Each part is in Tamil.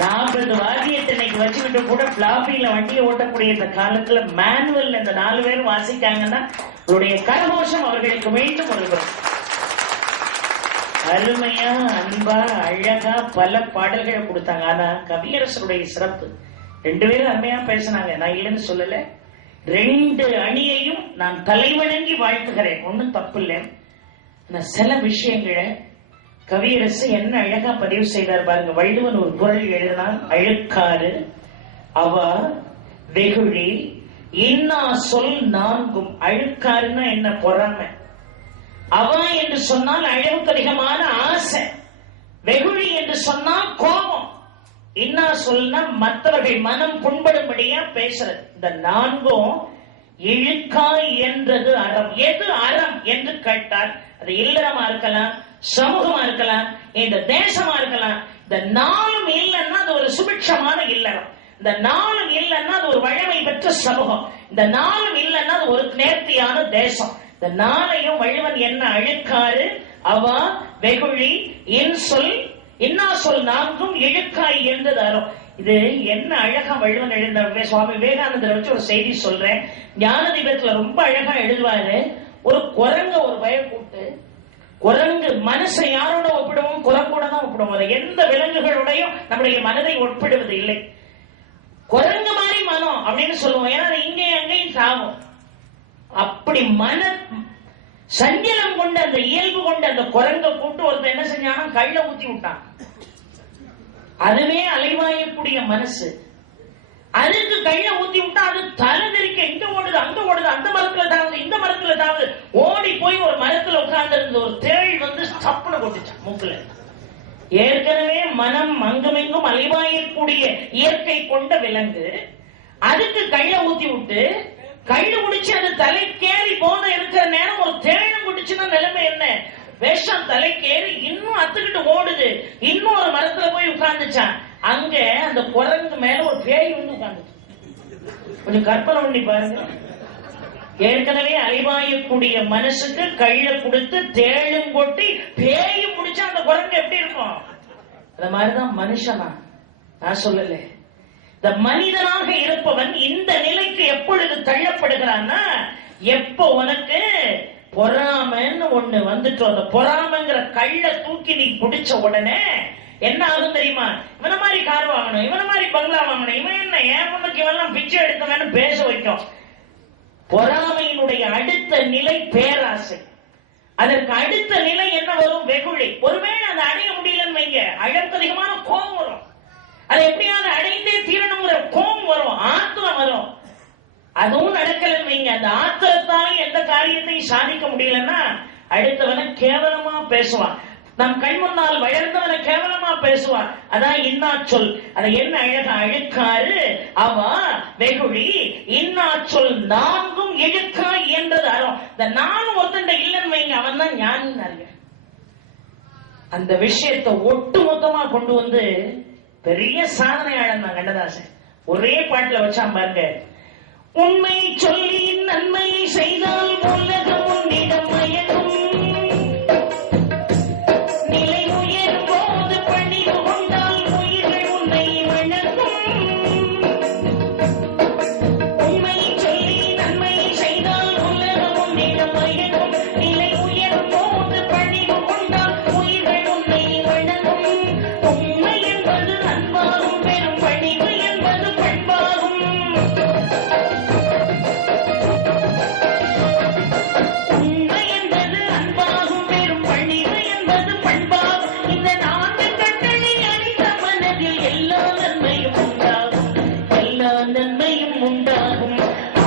40 வாத்தியத்தை இன்னைக்கு வச்சுக்கிட்டு கூட பிளாபில வண்டியை ஓட்டக்கூடிய இந்த காலத்துல மேனுவல் இந்த 4 பேரும் வாசிக்காங்கன்னா உங்களுடைய கரகோஷம் அவர்களுக்கு மீண்டும் வருகிறோம். அருமையா அன்பா அழகா பல பாடல்களை கொடுத்தாங்க. ஆனா கவியரசருடைய சிறப்பு 2 பேரும் அருமையா பேசினாங்க. நான் இல்லைன்னு சொல்லல. 2 அணியையும் நான் தலைவணங்கி வாழ்த்துகிறேன். ஒன்னும் தப்பு இல்லை. சில விஷயங்களை கவியரசு என்ன அழகா பதிவு செய்தார் பாருங்க. வள்ளுவன் ஒரு குறள் எழுதினான். அழுக்காறு அவ வெகுழி இன்னா சொல் நான்கும். அழுக்காருன்னா என்ன? பொறாமை. அவ என்று சொன்னால் அளவுக்கு அதிகமான ஆசை. வெகுழி என்று சொன்னால் கோபம். இன்னா சொல்னா மற்றவர்கள் மனம் புண்படும்படியா பேசுறது. இந்த 4ம் இழுக்காய் என்றது அறம். எது அறம் என்று கேட்டால் அது இல்லறமா இருக்கலாம், சமூகமா இருக்கலாம், இந்த தேசமா இருக்கலாம். இந்த 4ம் இல்லைன்னா அது ஒரு சுபிட்சமான இல்லறம். இந்த 4ம் இல்லைன்னா அது ஒரு வழமை பெற்ற சமூகம். இந்த 4ம் இல்லைன்னா அது ஒரு நேர்த்தியான தேசம். இந்த 4ஐயும் வள்ளுவன் என்ன? அழுக்காறு அவ வெகுழி இன்சொல் இன்னா சொல் நான்கும் இழுக்காய் என்றது அறம். இது என்ன அழகா வள்ளுவன் எழுதின. சுவாமி விவேகானந்தரை வச்சு ஒரு செய்தி சொல்றேன். ஞான தீபத்துல ரொம்ப அழகா எழுதுவாரு. ஒரு குரங்க ஒரு பய கூட்டு, குரங்கு மனசை யாரோட ஒப்பிடுவோம்? குரங்கோட தான் ஒப்பிடுவோம். எந்த விலங்குகளுடையும் நம்முடைய மனதை ஒப்பிடுவது இல்லை. குரங்கு மாதிரி மனம் அப்படின்னு சொல்லுவோம். ஏன்னா இங்கே அங்கேயும் சாகும். அப்படி மன சஞ்சலம் கொண்ட அந்த இயல்பு கொண்ட அந்த குரங்க கூட்டு ஒருத்தர் என்ன செஞ்சானா கள்ள ஊத்தி விட்டான். அதுவே அலைவாயக்கூடிய மனசு. அதுக்கு கள்ள ஊத்தி விட்டா அது தலைதெறிக்க இங்க ஓடுது அங்க ஓடுது, அந்த மரத்துல தாவது இந்த மரத்துல தாவது ஓடி போய் ஒரு மரத்துல உட்கார்ந்து இருந்த ஒரு தேள் வந்து ஸ்டப்னு கொட்டுச்சான் மூக்குல. ஏற்கனவே மனம் அங்குமெங்கும் அலைவாயக்கூடிய இயற்கை கொண்ட விலங்கு அதுக்கு கள்ள ஊத்தி விட்டு கள்ளு குடிச்சு அது தலைக்கேறி போத இருக்கிற நேரம் ஒரு தேழம் குடிச்சுன்னா நிலைமை என்ன? விஷம் தலைக்கேறி இன்னும் அத்துக்கிட்டு ஓடுது. இன்னும் ஒரு மரத்துல போய் உட்கார்ந்துச்சான். அங்க அந்த குரங்கு மேல ஒரு பேய் வந்து உட்கார்ந்துச்சு. கொஞ்சம் கற்பனை பண்ணி பாருங்க. ஏற்கனவே அலைவாயக்கூடிய மனசுக்கு கள்ள கொடுத்து தேழும் கொட்டி பேயும் முடிச்சா அந்த குரங்கு எப்படி இருக்கும்? அந்த மாதிரிதான் மனுஷனா. நான் சொல்லல. இந்த மனிதனாக இருப்பவன் இந்த நிலைக்கு எப்பொழுது தள்ளப்படுகிறான்னா, எப்ப உனக்கு பொறாமைன்னு ஒண்ணு வந்துட்டோம். அந்த பொறாமைங்கிற கள்ள தூக்கி நீ பிடிச்ச உடனே என்ன ஆகும் தெரியுமா? இவன மாதிரி கார் வாங்கணும், இவன மாதிரி பங்களா வாங்கணும், இவன் என்ன ஏன் பொண்ணுக்கு இவெல்லாம் பிச்சை எடுத்தவன்னு பேச வைக்கும். பொறாமையினுடைய அடுத்த நிலை பேராசை. அதற்கு அடுத்த நிலை என்ன வரும்? வெகுழி. ஒருவேளை அதை அடைய முடியலன்னு வைங்க, அளவுக்கு அதிகமான கோபம் வரும். அது எப்படியாவது அடைந்தே தீரணுங்கிற கோபம் வரும், ஆத்திரம் வரும். அதுவும் நடக்கலன்னு வைங்க, அந்த ஆத்திரத்தாலும் எந்த காரியத்தையும் சாதிக்க முடியலன்னா அடுத்தவனை கேவலமா பேசுவான். நம் கண் முன்னால் வளர்ந்தவனை கேவலமா பேசுவான். அதான் இன்னா சொல். அதை என்ன அழகா? அழுக்காறு அவ வெகுழி இன்னா சொல் நான்கும் இழுக்காய் என்றது அறம். இந்த 4 ஒருத்தண்ட இல்லைன்னு வைங்க, அவன் தான் ஞானின்னு. அந்த விஷயத்தை ஒட்டு மொத்தமா கொண்டு வந்து பெரிய சாதனையாளன் தான் கண்ணதாசன். ஒரே பாட்டுல வச்சான் பாருங்க. உண்மை சொல்லி நன்மையை செய்தால் உலகம் உன்னிடம் மயக்கும், நிலை உயரும் போது பணிவு கொண்டால் உயிர்கள் உன்னை வணங்கும். உண்மை சொல்லி நன்மையை செய்தால் உலகம் உன்னிடம் மயக்கும், நிலை உயரும் போது பணிவு கொண்டால் உயிர்கள் உன்னை வணங்கும். உண்மை என்பது அன்பாகும், பெரும் பணிவு என்பது பண்பாகும். உண்மை என்பது அன்பாகும், பெரும் பணிவு என்பது பண்பாகும். இந்த 4 கட்டளை அளித்த மனதில் எல்லா நன்மையும் உண்டாகும், எல்லா நன்மையும் உண்டாகும்.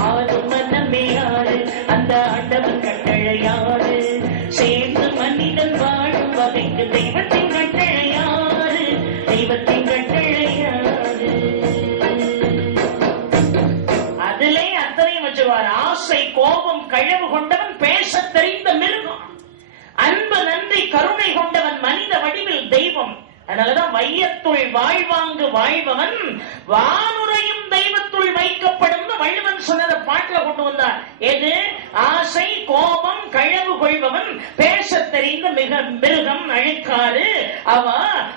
ஆறு மனமே ஆறு, அந்த ஆண்டவன் கட்டளையாறு. சேர்ந்து மனிதன் வாழும் வகைக்கு தெய்வத்தின் கட்டளையாறு, தெய்வத்தின் கட்டளையாறு. அதிலே அத்தனையும் வச்சுவார். ஆசை கோபம் களவு கொண்டவன் பேச தெரிந்த மிருகம், அன்பு நன்றி கருணை கொண்டவன் மனித வடிவில் தெய்வம். அதனாலதான் வையத்துள் வாழ்வாங்கு வாழ்பவன் வானுரையும் தெய்வத்துள் வைக்கப்படும் வள்ளுவன் சொன்னதை பாட்டுல கொண்டு வந்தார். எது? ஆசை, கோபம், களவு கொள்பவன், பேச தெரிந்த மிருகம், அழுக்காறு, அவ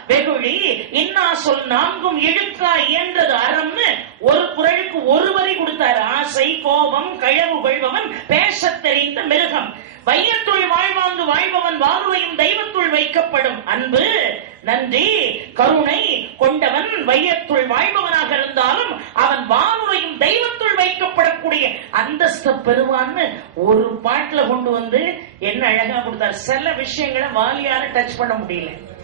வெகுளி, இன்னா சொல் நான்கும் இழுக்கா இயன்றது அறம்னு ஒரு குறளுக்கு ஒரு வரி கொடுத்தாரு. ஆசை, கோபம், களவு கொள்பவன், பேச தெரிந்த மிருகம். வையத்துள் வாழ்வாங்கு வாழ்பவன் வாழ்வையும் தெய்வத்துள் வைக்கப்படும். அன்பு, நன்றி, கருணை கொண்டவன் வையத்துள் வாழ்பவனாக இருந்தாலும் அவன் வாழ்வையும் தெய்வத்துள் வைக்கப்படக்கூடிய அந்தஸ்து பெறுவான்னு ஒரு பாட்டுல கொண்டு வந்து என்ன அழகா கொடுத்தார். சில விஷயங்களை வாலியால டச் பண்ண முடியல.